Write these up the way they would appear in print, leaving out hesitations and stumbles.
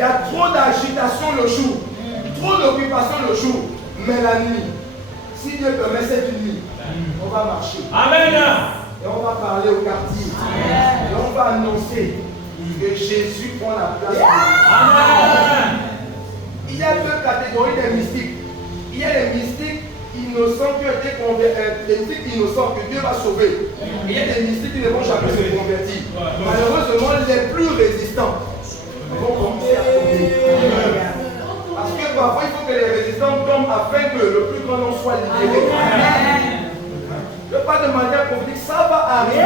y a trop d'agitation le jour, trop d'occupation le jour, mais la nuit, si Dieu permet cette nuit, on va marcher. Amen. Et on va parler au quartier. Et on va annoncer que Jésus prend la place. Amen. Il y a deux catégories de mystiques. Il y a les mystiques innocents qui ont été convertis, les mystiques innocents que Dieu va sauver. Et il y a des mystiques qui ne vont jamais se convertir. Malheureusement, les plus résistants vont commencer à tomber. Parce que parfois, il faut que les résistants tombent afin que le plus grand nombre soit libéré. Je ne veux pas demander à prophétique, ça va arriver.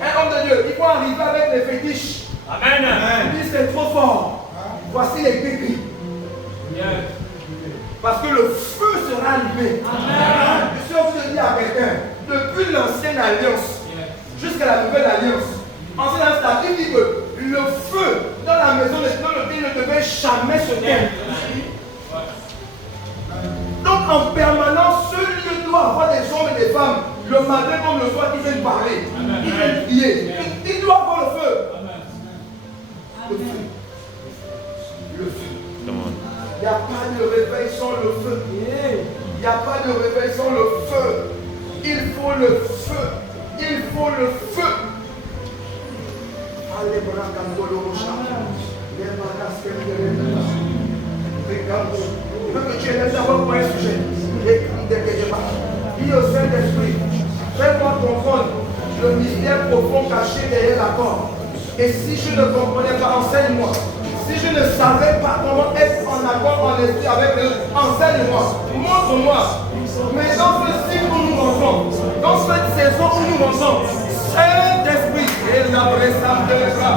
Un homme de Dieu, il faut arriver avec les fétiches. Amen. Il dit c'est trop fort. Voici les pépis. Parce que le feu sera allumé. Je suis obligé de dire à quelqu'un, depuis l'ancienne alliance jusqu'à la nouvelle alliance, ancienne alliance, il dit que le feu dans la maison de Dieu ne devait jamais se taire. Donc en permanence, ce lieu doit avoir des hommes et des femmes, le matin comme le soir, qui viennent parler, qui viennent prier. Il doit avoir le feu. Le feu. Le feu. Il n'y a pas de réveil sans le feu. Il n'y a pas de réveil sans le feu. Il faut le feu. Il faut le feu. Allez, je veux que tu aies d'abord pour un sujet. Dis au Saint-Esprit, fais-moi comprendre le mystère profond caché derrière la porte. Et si je ne comprenais pas, enseigne-moi. Si je ne savais pas comment être en accord en esprit avec Dieu, enseigne-moi, montre-moi. Mais dans ce cycle où nous mangeons, dans cette saison où nous mangeons, Saint-Esprit, et la présence de l'État,